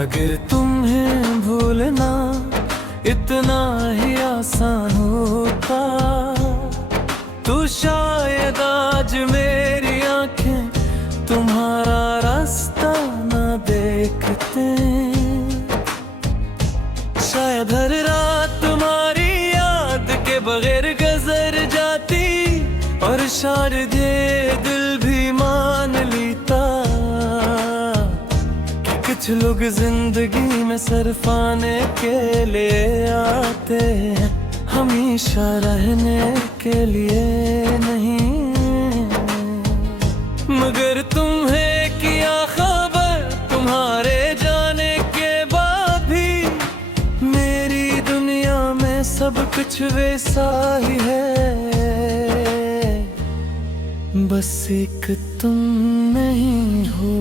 अगर तुम्हें भूलना इतना ही आसान होता तो शायद आज मेरी आंखें तुम्हारा रास्ता न देखते। शायद हर रात तुम्हारी याद के बगैर गुजर जाती और शायद ये दिल भी मान लेता कि कुछ लोग जिंदगी में सिर्फ आने के लिए आते हैं, हमेशा रहने के लिए नहीं। मगर तुम्हें किया खबर तुम्हारे जाने के बाद भी मेरी दुनिया में सब कुछ वैसा ही है, बस एक तुम नहीं हो।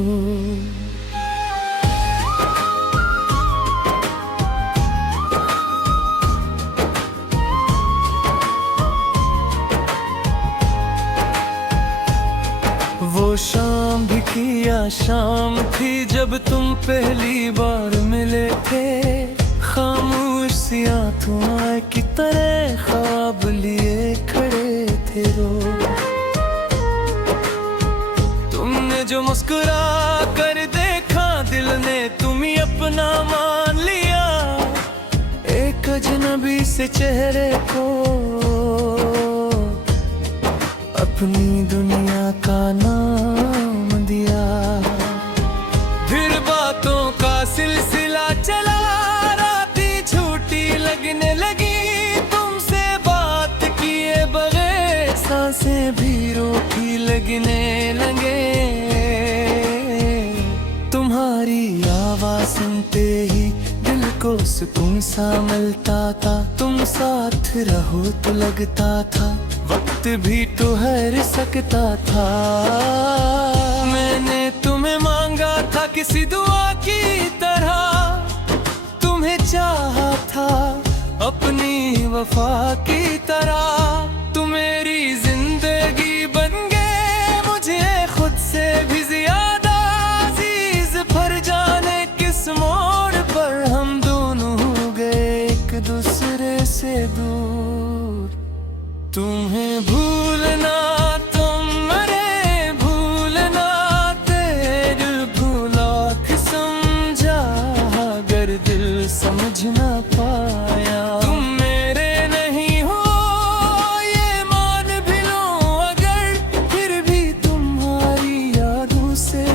वो शाम भी किया शाम थी जब तुम पहली बार मिले थे, खामोश सी आंखों की तरह ख्वाब लिए खड़े थे रो। तुमने जो मुस्कुरा कर देखा दिल ने तुम्हें अपना मान लिया, एक अजनबी से चेहरे को अपनी दुनिया का नाम दिया। फिर बातों का सिलसिला चला, रातें छोटी लगने लगी, तुमसे बात किए बगैर सांसें भी रोकी लगने लगे। तुम्हारी आवाज सुनते ही दिल को सुकून सा मिलता था, तुम साथ रहो तो लगता था वक्त भी तो ठहर सकता था। मैंने तुम्हें मांगा था किसी दुआ की तरह, तुम्हें चाहा था अपनी वफा की तरह। तुम मेरी जिंदगी बन गए मुझे खुद से भी ज्यादा अजीज, पर जाने किस मोड़ पर हम दोनों हो गए एक दूसरे से दूर। तुम्हें भूलना तुम मरे भूलना, तेरे भूला कि समझा अगर दिल समझ ना पाया। तुम मेरे नहीं हो ये मान भी लो अगर, फिर भी तुम्हारी यादों से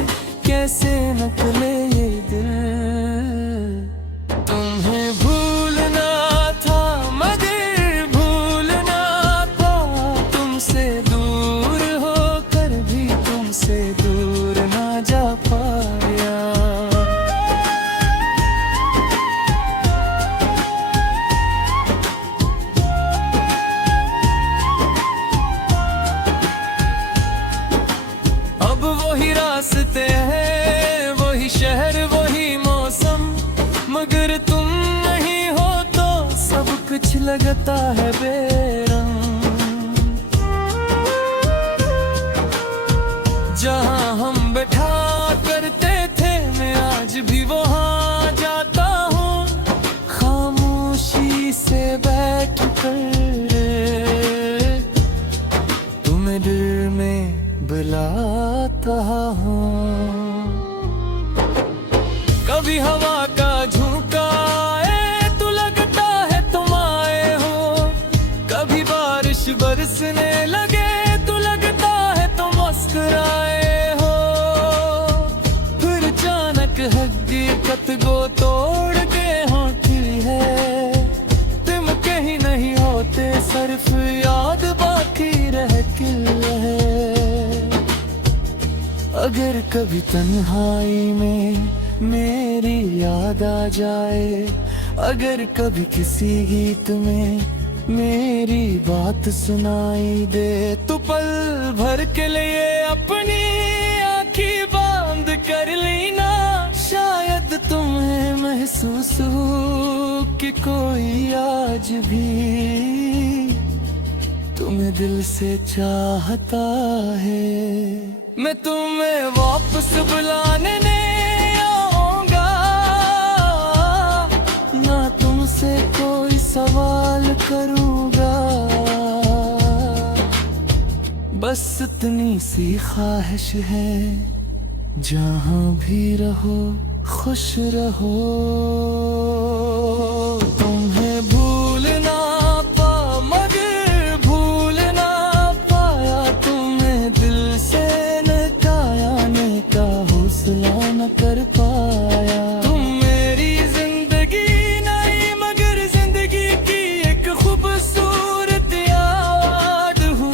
कैसे निकले ये दिल। तुम्हें भूलना था मगर भूलना तुमसे दूर होकर भी तुमसे दूर ना जा पाया। अब वही रास्ते हैं वही शहर वही मौसम, मगर तुम नहीं हो तो सब कुछ लगता है बेरंग। जहाँ हम बैठा करते थे मैं आज भी वहाँ जाता हूँ, खामोशी से बैठ कर तुम्हें दिल में बुलाता हूँ। कभी हवा का झोंका आए तो लगता है तुम आए हो, कभी बारिश बरसने लगे तो लगता है तुम मुस्कुराए हो। फिर अचानक हकीकत को तोड़ के होती है, तुम कहीं नहीं होते सिर्फ याद बाकी रहती है। अगर कभी तन्हाई में मेरी याद आ जाए, अगर कभी किसी गीत में मेरी बात सुनाई दे, तो पल भर के लिए अपनी आँखें बंद कर लेना। शायद तुम्हें महसूस हो कि कोई आज भी तुम्हें दिल से चाहता है। मैं तुम्हें वापस बुलाने आऊंगा इतनी सी ख्वाहिश है, जहाँ भी रहो खुश रहो। तुम्हें भूल ना पा मगर भूल ना पाया, तुम्हें दिल से नटाने का हौसला न कर पाया। तुम मेरी जिंदगी नहीं मगर जिंदगी की एक खूबसूरत याद हो।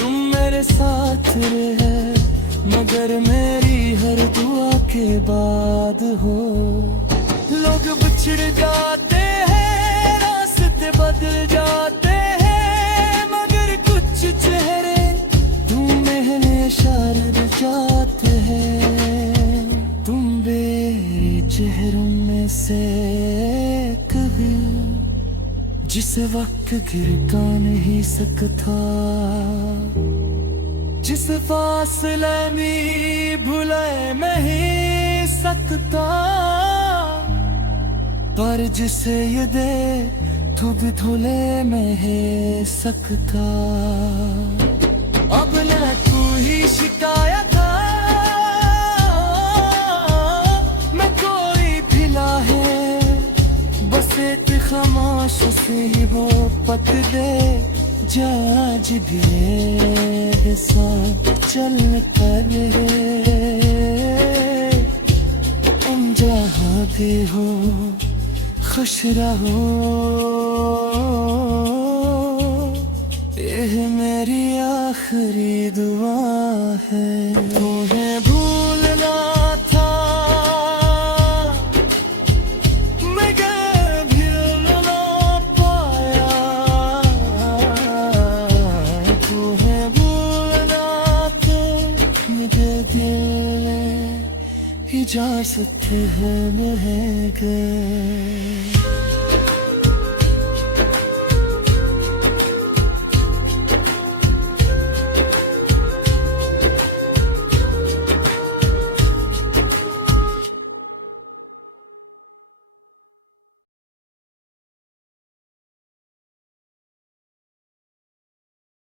तुम मेरे साथ रहे मगर मेरी हर दुआ के बाद हो। लोग बिछड़ जाते हैं, रास्ते बदल जाते हैं, मगर कुछ चेहरे तुम्हें हमेशा रह जाते हैं। तुम मेरे चेहरों में से कभी जिस वक्त गिर का नहीं सकता, जिस फासले में भुलाए नहीं सकता, पर जिसे ये दे तू भी धुले में है सकता। अब न तू ही शिकायत था, मैं कोई फिला है, बस एक खामोश से वो पत दे जाज भी साथ चल कर। तुम जहाँ भी हो खुश रहो, ये मेरी आखिरी दुआ है। तुम्हें भूलना था मगर भूल ना पाया, तुम्हें भूलना तो मुझे दिल में इजाजत है रह गए।